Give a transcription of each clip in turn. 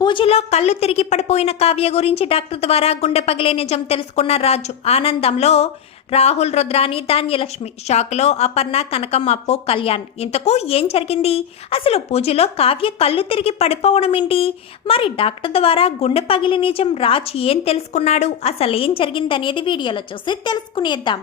పూజలో కళ్ళు తిరిగి పడిపోయిన కావ్య గురించి డాక్టర్ ద్వారా గుండె పగిలే నిజం తెలుసుకున్న రాజు. ఆనందంలో రాహుల్ రుద్రాని ధాన్యలక్ష్మి. షాక్లో అపర్ణ కనకం అప్పు కళ్యాణ్. ఇంతకు ఏం జరిగింది? అసలు పూజలో కావ్య కళ్ళు తిరిగి పడిపోవడం ఏంటి? మరి డాక్టర్ ద్వారా గుండె పగిలి నిజం రాజ్ ఏం తెలుసుకున్నాడు? అసలు ఏం జరిగిందనేది వీడియోలో చూసి తెలుసుకునేద్దాం.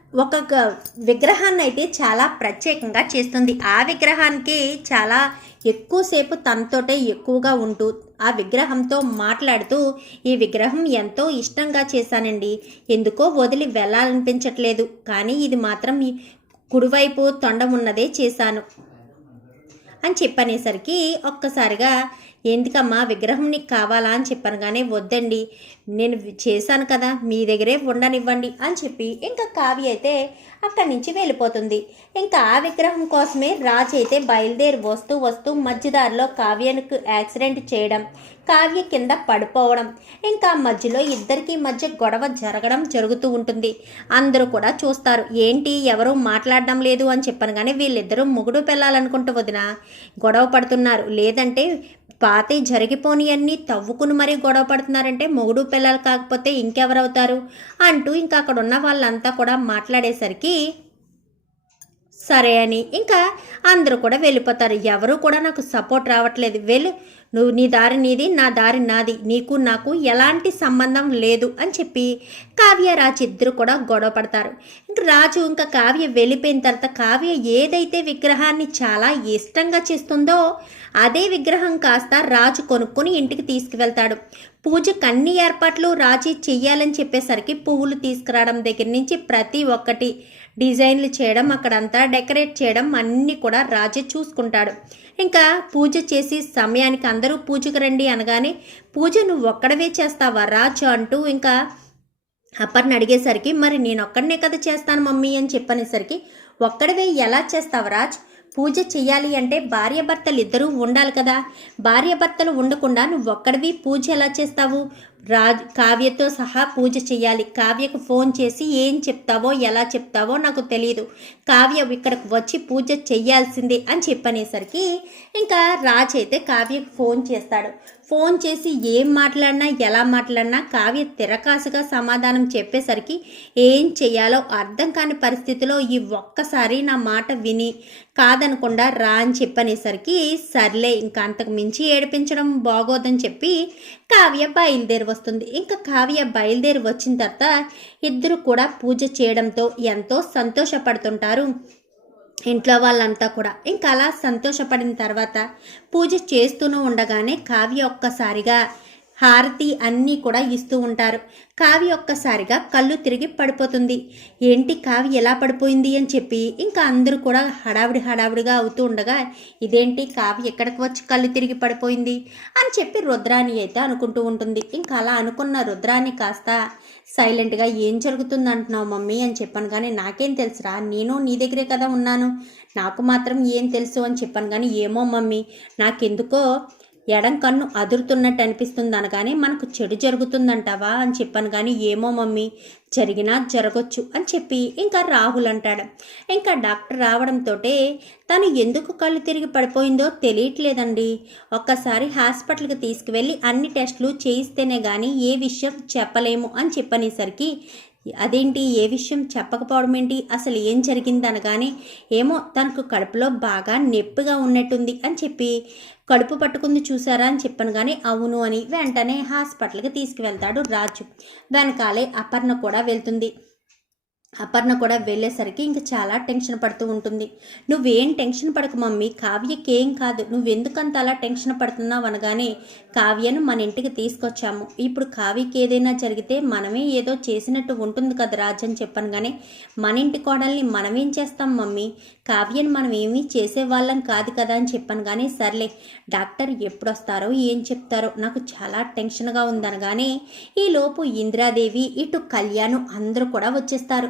ఒక విగ్రహాన్ని అయితే చాలా ప్రత్యేకంగా చేస్తుంది. ఆ విగ్రహానికి చాలా ఎక్కువసేపు తనతోటే ఎక్కువగా ఉంటూ ఆ విగ్రహంతో మాట్లాడుతూ ఈ విగ్రహం ఎంతో ఇష్టంగా చేశానండి. ఎందుకో వదిలి వెళ్ళాలనిపించట్లేదు. కానీ ఇది మాత్రం కుడివైపు తొండ ఉన్నదే చేశాను. అని చెప్పనేసరికి ఒక్కసారిగా ఎందుకమ్మా? విగ్రహం నీకు కావాలా అని చెప్పాను కానీ వద్దండి నేను చేశాను కదా మీ దగ్గరే ఉండనివ్వండి అని చెప్పి ఇంకా కావ్య అయితే అక్కడి నుంచి వెళ్ళిపోతుంది. ఇంకా ఆ విగ్రహం కోసమే రాజు అయితే బయలుదేరి వస్తూ వస్తూ మధ్యదారిలో కావ్యకు యాక్సిడెంట్ చేయడం కావ్య కింద పడిపోవడం ఇంకా మధ్యలో ఇద్దరికి మధ్య గొడవ జరగడం జరుగుతూ ఉంటుంది. అందరూ కూడా చూస్తారు ఏంటి ఎవరు మాట్లాడడం లేదు అని చెప్పాను కానీ వీళ్ళిద్దరూ మొగుడు పెళ్ళాలనుకుంటూ వదిన గొడవ పడుతున్నారు. లేదంటే పాతి జరిగిపోనియన్నీ తవ్వుకుని మరీ గొడవ పడుతున్నారంటే మొగుడు పిల్లలు కాకపోతే ఇంకెవరవుతారు? అంటూ ఇంకా అక్కడ ఉన్న వాళ్ళంతా కూడా మాట్లాడేసరికి సరే అని. ఇంకా అందరూ కూడా వెళ్ళిపోతారు. ఎవరు కూడా నాకు సపోర్ట్ రావట్లేదు. వెళ్ళు నువ్వు నీ దారి నీది నా దారి నాది. నీకు నాకు ఎలాంటి సంబంధం లేదు అని చెప్పి కావ్య రాజు ఇద్దరు కూడా గొడవ పడతారు. ఇంకా రాజు ఇంకా కావ్య వెళ్ళిపోయిన తర్వాత కావ్య ఏదైతే విగ్రహాన్ని చాలా ఇష్టంగా చేస్తుందో అదే విగ్రహం కాస్త రాజు కొనుక్కొని ఇంటికి తీసుకువెళ్తాడు. పూజకు అన్ని ఏర్పాట్లు రాజు చెయ్యాలని చెప్పేసరికి పువ్వులు తీసుకురావడం దగ్గర నుంచి ప్రతి ఒక్కటి డిజైన్లు చేయడం అక్కడంతా డెకరేట్ చేయడం అన్నీ కూడా రాజు చూసుకుంటాడు. ఇంకా పూజ చేసి సమయానికి అందరూ పూజకు రండి అనగానే పూజ నువ్వు ఒక్కడవే చేస్తావా రాజు? అంటూ ఇంకా అప్పర్ని అడిగేసరికి మరి నేను ఒక్కడనే కదా చేస్తాను మమ్మీ? అని చెప్పనేసరికి ఒక్కడవే ఎలా చేస్తావు రాజ్? పూజ చేయాలి అంటే భార్యాభర్తలు ఇద్దరూ ఉండాలి కదా. భార్యాభర్తలు ఉండకుండా నువ్వు ఒక్కడివి పూజ ఎలా చేస్తావు? రాజ్ కావ్యతో సహా పూజ చేయాలి. కావ్యకు ఫోన్ చేసి ఏం చెప్తావో ఎలా చెప్తావో నాకు తెలియదు కావ్య ఇక్కడికి వచ్చి పూజ చెయ్యాల్సిందే అని చెప్పనేసరికి ఇంకా రాజ్ అయితే కావ్యకు ఫోన్ చేస్తాడు. ఫోన్ చేసి ఏం మాట్లాడినా ఎలా మాట్లాడినా కావ్య తిరకాసుగా సమాధానం చెప్పేసరికి ఏం చేయాలో అర్థం కాని పరిస్థితిలో ఈ ఒక్కసారి నా మాట విని కాదనకుండా రా అని చెప్పనేసరికి సర్లే ఇంకా అంతకు మించి ఏడిపించడం బాగోదని చెప్పి కావ్య బయలుదేరి వస్తుంది. ఇంకా కావ్య బయలుదేరి వచ్చిన తర్వాత ఇద్దరు కూడా పూజ చేయడంతో ఎంతో సంతోషపడుతుంటారు. ఇంట్లో వాళ్ళంతా కూడా. ఇంకా అలా సంతోషపడిన తర్వాత పూజ చేస్తూనే ఉండగానే కావ్య ఒక్కసారిగా హారతి అన్నీ కూడా ఇస్తూ ఉంటారు. కావి ఒక్కసారిగా కళ్ళు తిరిగి పడిపోతుంది. ఏంటి కావి ఎలా పడిపోయింది అని చెప్పి ఇంకా అందరూ కూడా హడావిడి హడావిడిగా అవుతూ ఉండగా ఇదేంటి కావి ఎక్కడికి వచ్చి కళ్ళు తిరిగి పడిపోయింది? అని చెప్పి రుద్రాణి అయితే అనుకుంటూ ఉంటుంది. ఇంకా అలా అనుకున్న రుద్రాణి కాస్త సైలెంట్గా ఏం జరుగుతుంది అంటున్నావు మమ్మీ అని చెప్పాను కానీ నాకేం తెలుసురా నేను నీ దగ్గరే కదా ఉన్నాను. నాకు మాత్రం ఏం తెలుసు అని చెప్పాను కానీ ఏమో మమ్మీ నాకెందుకో ఎడం కన్ను అదురుతున్నట్టు అనిపిస్తుంది అనగానే మనకు చెడు జరుగుతుందంటావా అని చెప్పాను కానీ ఏమో మమ్మీ జరిగినా జరగచ్చు అని చెప్పి ఇంకా రాహుల్ అంటాడు. ఇంకా డాక్టర్ రావడంతో తను ఎందుకు కళ్ళు తిరిగి పడిపోయిందో తెలియట్లేదండి. ఒక్కసారి హాస్పిటల్కి తీసుకువెళ్ళి అన్ని టెస్టులు చేయిస్తేనే కానీ ఏ విషయం చెప్పలేము అని చెప్పనేసరికి అదేంటి? ఏ విషయం చెప్పకపోవడం ఏంటి? అసలు ఏం జరిగింది అనగానే ఏమో తనకు కడుపులో బాగా నొప్పిగా ఉన్నట్టుంది అని చెప్పి కడుపు పట్టుకుంది చూసారా అని చెప్పాను కానీ అవును అని వెంటనే హాస్పిటల్కి తీసుకువెళ్తాడు రాజు. వెనకాలే అపర్ణ కూడా వెళ్తుంది. అపర్ణ కూడా వెళ్ళేసరికి ఇంక చాలా టెన్షన్ పడుతూ ఉంటుంది. నువ్వేం టెన్షన్ పడకు మమ్మీ కావ్యకేం కాదు. నువ్వెందుకంత అలా టెన్షన్ పడుతున్నావు అనగానే కావ్యను మన ఇంటికి తీసుకొచ్చాము. ఇప్పుడు కావ్యకి ఏదైనా జరిగితే మనమే ఏదో చేసినట్టు ఉంటుంది కదా రాజ్ అని చెప్పాను కానీ మన ఇంటి కోడల్ని మనమేం చేస్తాం మమ్మీ? కావ్యను మనం ఏమీ చేసేవాళ్ళం కాదు కదా అని చెప్పాను కానీ సర్లే డాక్టర్ ఎప్పుడు వస్తారో ఏం చెప్తారో నాకు చాలా టెన్షన్గా ఉందనగానే ఈలోపు ఇందిరాదేవి ఇటు కళ్యాణ్ అందరూ కూడా వచ్చేస్తారు.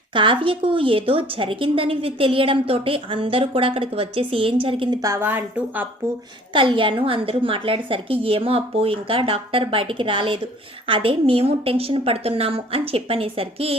కావ్యకు ఏదో జరిగిందని తెలియడంతో అందరూ కూడా అక్కడికి వచ్చేసి ఏం జరిగింది బావా? అంటూ అప్పు కళ్యాణ్ అందరూ మాట్లాడేసరికి ఏమో అప్పు ఇంకా డాక్టర్ బయటికి రాలేదు. అదే మేము టెన్షన్ పడుతున్నాము అని చెప్పనేసరికి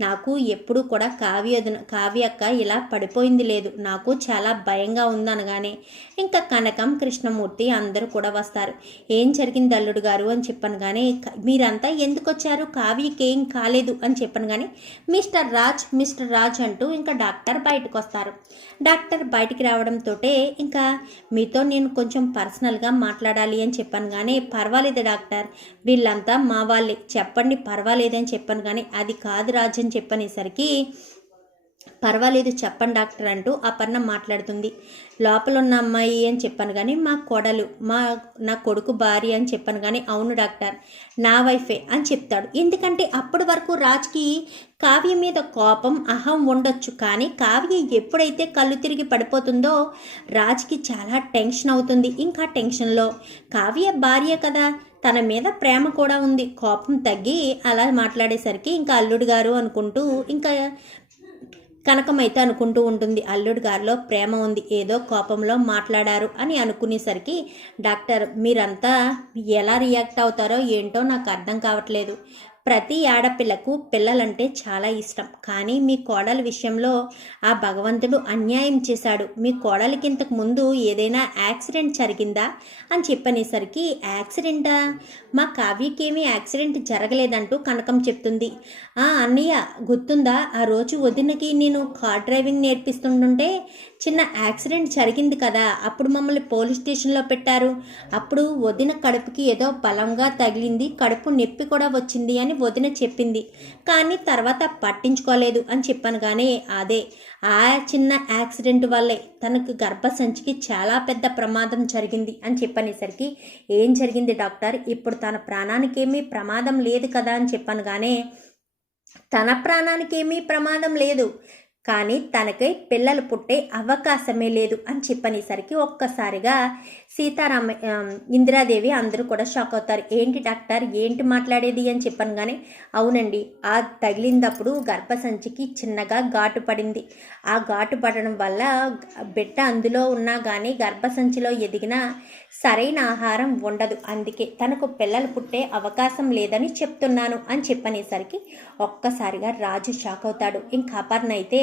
నాకు ఎప్పుడు కూడా కావ్య కావ్యక్క ఇలా పడిపోయింది లేదు. నాకు చాలా భయంగా ఉందనగానే ఇంకా కనకం కృష్ణమూర్తి అందరూ కూడా వస్తారు. ఏం జరిగింది అల్లుడు గారు? అని చెప్పాను కానీ మీరంతా ఎందుకు వచ్చారు? కావ్యకి ఏం కాలేదు అని చెప్పను కానీ మిస్టర్ రాజ్ మిస్టర్ రాజ్ అంటూ ఇంకా డాక్టర్ బయటకు వస్తారు డాక్టర్ బయటికి రావడంతో ఇంకా మీతో నేను కొంచెం పర్సనల్గా మాట్లాడాలి అని చెప్పాను కానీ పర్వాలేదు డాక్టర్. వీళ్ళంతా మా వాళ్ళే. చెప్పండి పర్వాలేదని చెప్పాను కానీ అది కాదు రాజ్ అని చెప్పనేసరికి పర్వాలేదు చెప్పండి డాక్టర్ అంటూ అపర్ణ మాట్లాడుతుంది. లోపల ఉన్న అమ్మాయి అని చెప్పాను కానీ మా కొడలు మా నా కొడుకు భార్య అని చెప్పాను కానీ అవును డాక్టర్ నా వైఫే అని చెప్తాడు. ఎందుకంటే అప్పటి వరకు రాజ్కి కావ్య మీద కోపం అహం ఉండొచ్చు కానీ కావ్య ఎప్పుడైతే కళ్ళు తిరిగి పడిపోతుందో రాజ్కి చాలా టెన్షన్ అవుతుంది. ఇంకా టెన్షన్లో కావ్య భార్య కదా తన మీద ప్రేమ కూడా ఉంది. కోపం తగ్గి అలా మాట్లాడేసరికి ఇంకా అల్లుడు గారు అనుకుంటూ ఇంకా కనకమైతే అనుకుంటూ ఉంటుంది. అల్లుడు గారిలో ప్రేమ ఉంది. ఏదో కోపంలో మాట్లాడారు అని అనుకునేసరికి డాక్టర్ మీరంతా ఎలా రియాక్ట్ అవుతారో ఏంటో నాకు అర్థం కావట్లేదు. ప్రతి ఆడపిల్లకు పిల్లలంటే చాలా ఇష్టం. కానీ మీ కోడల విషయంలో ఆ భగవంతుడు అన్యాయం చేశాడు. మీ కోడలికి ఇంతకు ముందు ఏదైనా యాక్సిడెంట్ జరిగిందా? అని చెప్పనేసరికి యాక్సిడెంటా? మా కావ్యకేమీ యాక్సిడెంట్ జరగలేదంటూ కనకం చెప్తుంది. ఆ అన్నయ్య గుర్తుందా? ఆ రోజు వదినకి నేను కార్ డ్రైవింగ్ నేర్పిస్తుంటుంటే చిన్న యాక్సిడెంట్ జరిగింది కదా అప్పుడు మమ్మల్ని పోలీస్ స్టేషన్లో పెట్టారు. అప్పుడు వదిన కడుపుకి ఏదో బలంగా తగిలింది కడుపు నొప్పి కూడా వచ్చింది అని వదిన చెప్పింది. కానీ తర్వాత పట్టించుకోలేదు అని చెప్పాను కానీ అదే ఆ చిన్న యాక్సిడెంట్ వల్లే తనకు గర్భసంచికి చాలా పెద్ద ప్రమాదం జరిగింది అని చెప్పనేసరికి ఏం జరిగింది డాక్టర్? ఇప్పుడు తన ప్రాణానికేమీ ప్రమాదం లేదు కదా అని చెప్పాను కానీ తన ప్రాణానికేమీ ప్రమాదం లేదు. కానీ తనకై పిల్లలు పుట్టే అవకాశమే లేదు అని చెప్పనేసరికి ఒక్కసారిగా సీతారామ ఇందిరాదేవి అందరూ కూడా షాక్ అవుతారు. ఏంటి డాక్టర్? ఏంటి మాట్లాడేది? అని చెప్పాను కానీ అవునండి ఆ తగిలినప్పుడు గర్భసంచికి చిన్నగా ఘాటు పడింది. ఆ ఘాటు పడడం వల్ల బిడ్డ అందులో ఉన్నా కానీ గర్భసంచిలో ఎదిగిన సరైన ఆహారం ఉండదు. అందుకే తనకు పిల్లలు పుట్టే అవకాశం లేదని చెప్తున్నాను అని చెప్పనేసరికి ఒక్కసారిగా రాజు షాక్ అవుతాడు. ఇంకా అపర్ణ అయితే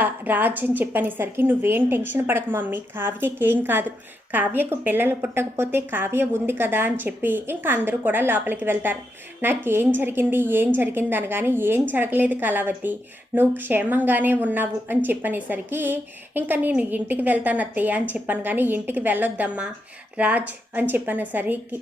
రాజ్ అని చెప్పనేసరికి నువ్వేం టెన్షన్ పడక మమ్మీ. కావ్యకేం ఏం కాదు. కావ్యకు పిల్లలు పుట్టకపోతే కావ్య ఉంది కదా అని చెప్పి ఇంకా అందరూ కూడా లోపలికి వెళ్తారు. నాకేం జరిగింది ఏం జరిగింది అనగానే ఏం జరగలేదు కళావతి నువ్వు క్షేమంగానే ఉన్నావు అని చెప్పనేసరికి ఇంకా నేను ఇంటికి వెళ్తాను అత్తయ్య అని చెప్పాను కానీ ఇంటికి వెళ్ళొద్దమ్మా. రాజ్ అని చెప్పనేసరికి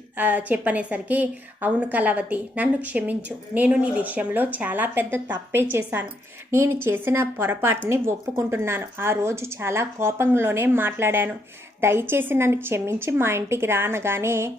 చెప్పనేసరికి అవును కళావతి నన్ను క్షమించు. నేను నీ విషయంలో చాలా పెద్ద తప్పే చేశాను. నేను చేసిన పొరపాటుని ఒప్పుకుంటున్నాను. ఆ రోజు చాలా కోపంలోనే మాట్లాడాను. దయచేసి నన్ను క్షమించి మా ఇంటికి రానగానే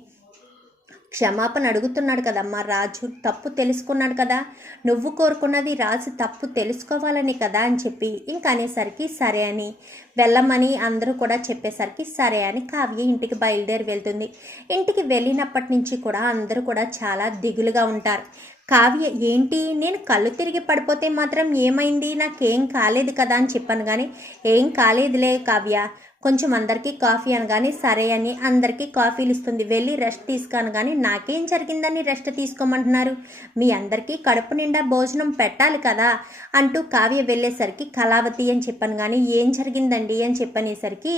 క్షమాపణ అడుగుతున్నాడు కదమ్మా రాజు. తప్పు తెలుసుకున్నాడు కదా. నువ్వు కోరుకున్నది రాజు తప్పు తెలుసుకోవాలని కదా అని చెప్పి ఇంక అనేసరికి సరే అని. వెళ్ళమని అందరూ కూడా చెప్పేసరికి సరే అని కావ్య ఇంటికి బయలుదేరి వెళ్తుంది. ఇంటికి వెళ్ళినప్పటి నుంచి కూడా అందరూ కూడా చాలా దిగులుగా ఉంటారు. కావ్య ఏంటి? నేను కళ్ళు తిరిగి పడిపోతే మాత్రం ఏమైంది? నాకేం కాలేదు కదా అని చెప్పాను కానీ ఏం కాలేదులే కావ్య. కొంచెం అందరికీ కాఫీ అనగానే సరే అని అందరికీ కాఫీలు ఇస్తుంది. వెళ్ళి రెస్ట్ తీసుకోను కానీ నాకేం జరిగిందని రెస్ట్ తీసుకోమంటున్నారు? మీ అందరికీ కడుపు నిండా భోజనం పెట్టాలి కదా అంటూ కావ్య వెళ్ళేసరికి కళావతి అని చెప్పాను కానీ ఏం జరిగిందండి? అని చెప్పనేసరికి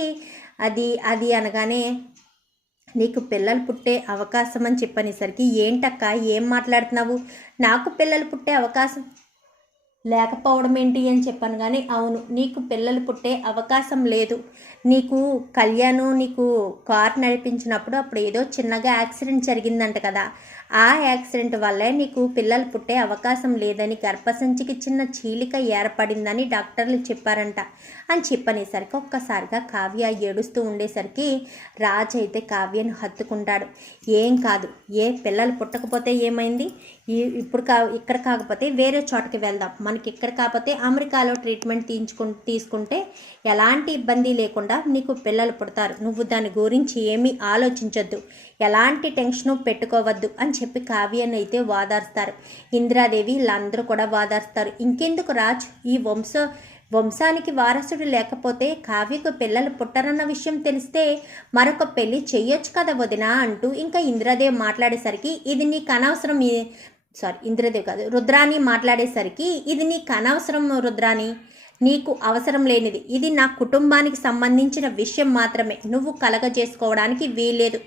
అది అది అనగానే నీకు పిల్లలు పుట్టే అవకాశం అని చెప్పనేసరికి ఏంటక్క ఏం మాట్లాడుతున్నావు? నాకు పిల్లలు పుట్టే అవకాశం లేకపోవడం ఏంటి అని చెప్పాను కానీ అవును నీకు పిల్లలు పుట్టే అవకాశం లేదు. నీకు కళ్యాణ్ నీకు కార్ నడిపించినప్పుడు అప్పుడు ఏదో చిన్నగా యాక్సిడెంట్ జరిగిందంట కదా. ఆ యాక్సిడెంట్ వల్లే నీకు పిల్లలు పుట్టే అవకాశం లేదని గర్భసంచికి చిన్న చీలిక ఏర్పడిందని డాక్టర్లు చెప్పారంట అని చెప్పనేసరికి ఒక్కసారిగా కావ్య ఏడుస్తూ ఉండేసరికి రాజ్ అయితే కావ్యను హత్తుకుంటాడు. ఏం కాదు ఏ పిల్లలు పుట్టకపోతే ఏమైంది? ఇప్పుడు కా ఇక్కడ కాకపోతే వేరే చోటకి వెళ్దాం. మనకి ఇక్కడ కాకపోతే అమెరికాలో ట్రీట్మెంట్ తీయించుకు తీసుకుంటే ఎలాంటి ఇబ్బంది లేకుండా నీకు పిల్లలు పుడతారు. నువ్వు దాని గురించి ఏమీ ఆలోచించొద్దు. ఎలాంటి టెన్షను పెట్టుకోవద్దు అని చెప్పి కావ్యను అయితే వాదారుస్తారు. ఇందిరాదేవి వీళ్ళందరూ కూడా వాదారుస్తారు. ఇంకెందుకు రాజ్? ఈ వంశ వంశానికి వారసుడు లేకపోతే కావ్యకు పిల్లలు పుట్టరన్న విషయం తెలిస్తే మరొక పెళ్ళి చెయ్యొచ్చు కదా వదినా అంటూ ఇంకా ఇంద్రదేవ్ మాట్లాడేసరికి ఇది నీకు అనవసరం సారీ ఇంద్రదేవ్ కాదు రుద్రాని మాట్లాడేసరికి ఇది నీకు అనవసరం రుద్రాని. నీకు అవసరం లేనిది. ఇది నా కుటుంబానికి సంబంధించిన విషయం మాత్రమే. నువ్వు కలగజేసుకోవడానికి వీల్లేదు.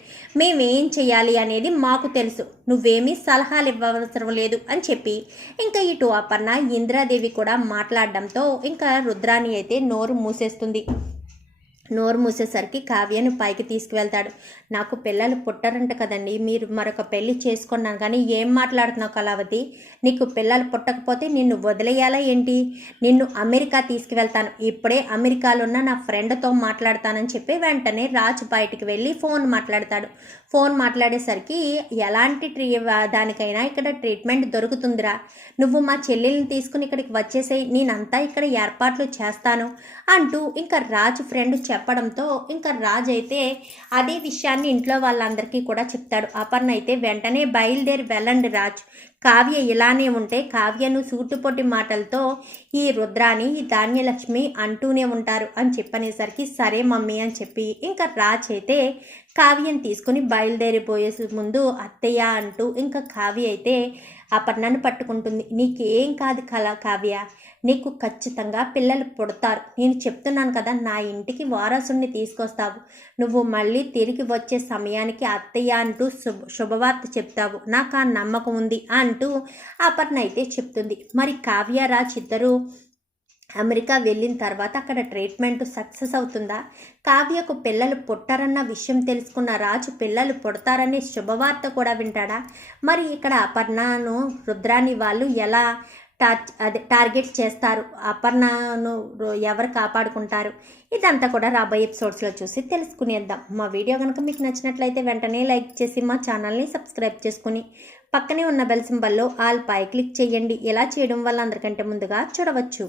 మేమేం చేయాలి అనేది మాకు తెలుసు. నువ్వేమీ సలహాలు ఇవ్వవసరం లేదు అని చెప్పి ఇంకా ఇటు అపర్ణ ఇంద్రాదేవి కూడా మాట్లాడడంతో ఇంకా రుద్రాని అయితే నోరు మూసేస్తుంది. నోరు మూసేసరికి కావ్యను పైకి తీసుకువెళ్తాడు. నాకు పిల్లలు పుట్టరంట కదండి మీరు మరొక పెళ్ళి చేసుకున్నాను కానీ ఏం మాట్లాడుతున్నావు కళావతి? నీకు పిల్లలు పుట్టకపోతే నిన్ను వదిలేయాలా ఏంటి? నిన్ను అమెరికా తీసుకువెళ్తాను. ఇప్పుడే అమెరికాలో ఉన్న నా ఫ్రెండ్తో మాట్లాడతానని చెప్పి వెంటనే రాజు బయటికి వెళ్ళి ఫోన్ మాట్లాడతాడు. ఫోన్ మాట్లాడేసరికి ఎలాంటి ట్రీ దానికైనా ఇక్కడ ట్రీట్మెంట్ దొరుకుతుందిరా. నువ్వు మా చెల్లెల్ని తీసుకుని ఇక్కడికి వచ్చేసేయి. నేనంతా ఇక్కడ ఏర్పాట్లు చేస్తాను అంటూ ఇంకా రాజు ఫ్రెండ్ చెప్పడంతో ఇంకా రాజు అయితే అదే విషయాన్ని ఇంట్లో వాళ్ళందరికీ కూడా చెప్తాడు. అపర్ణ అయితే వెంటనే బయలుదేరి వెళ్ళండి రాజ్. కావ్య ఇలానే ఉంటే కావ్యను సూటుపొట్టి మాటలతో ఈ రుద్రాని ఈ ధాన్యలక్ష్మి అంటూనే ఉంటారు అని చెప్పనేసరికి సరే మమ్మీ అని చెప్పి ఇంకా రాజ్ అయితే కావ్యం తీసుకుని బయలుదేరిపోయే ముందు అత్తయ్య అంటూ ఇంకా కావ్య అయితే అపర్ణను పట్టుకుంటుంది. నీకేం కాదు కల కావ్య. నీకు ఖచ్చితంగా పిల్లలు పుడతారు. నేను చెప్తున్నాను కదా నా ఇంటికి వారసుని తీసుకొస్తావు. నువ్వు మళ్ళీ తిరిగి వచ్చే సమయానికి అత్తయ్య అంటూ శుభ శుభవార్త చెప్తావు. నాకు ఆ నమ్మకం ఉంది అంటూ అపర్ణ అయితే చెప్తుంది. మరి కావ్యరాజ్ ఇద్దరు అమెరికా వెళ్ళిన తర్వాత అక్కడ ట్రీట్మెంట్ సక్సెస్ అవుతుందా? కావ్యకు పిల్లలు పుట్టారన్న విషయం తెలుసుకున్న రాజు పిల్లలు పుడతారనే శుభవార్త కూడా వింటాడా? మరి ఇక్కడ అపర్ణను రుద్రాని వాళ్ళు ఎలా టార్ అదే టార్గెట్ చేస్తారు? అపర్ణను ఎవరు కాపాడుకుంటారు? ఇదంతా కూడా రాబోయే ఎపిసోడ్స్లో చూసి తెలుసుకునేద్దాం. మా వీడియో కనుక మీకు నచ్చినట్లయితే వెంటనే లైక్ చేసి మా ఛానల్ని సబ్స్క్రైబ్ చేసుకుని పక్కనే ఉన్న బెల్ సింబల్లో ఆల్ పై క్లిక్ చేయండి. ఇలా చేయడం వల్ల అందరికంటే ముందుగా చూడవచ్చు.